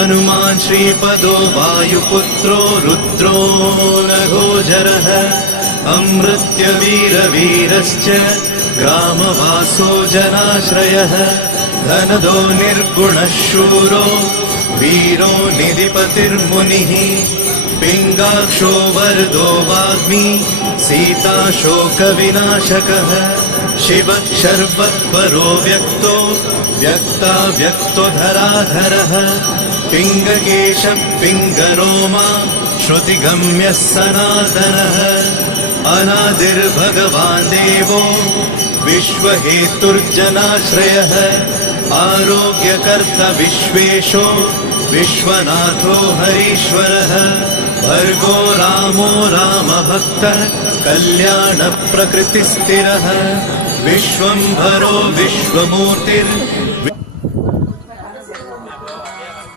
हनुमान् श्रीपदो वायुपुत्रो रुद्रो नघोजरः अमृत्यवीरवीरश्च ग्रामवासो जनाश्रयः धनदो निर्गुणः शूरो वीरो निधिपतिर्मुनिः पिङ्गाक्षो वरदो वाग्मी सीताशोकविनाशकः शिवः शर्वत्परो व्यक्तो व्यक्ताव्यक्तो धराधरः पिङ्गकेशः पिङ्गरोमा श्रुतिगम्यः सनातनः अनादिर्भगवान् देवो विश्वहेतुर्जनाश्रयः आरोग्यकर्ता विश्वेशो विश्वनाथो हरीश्वरः भर्गो रामो रामभक्तः कल्याणप्रकृतिस्थिरः विश्वम्भरो विश्वमूर्तिर्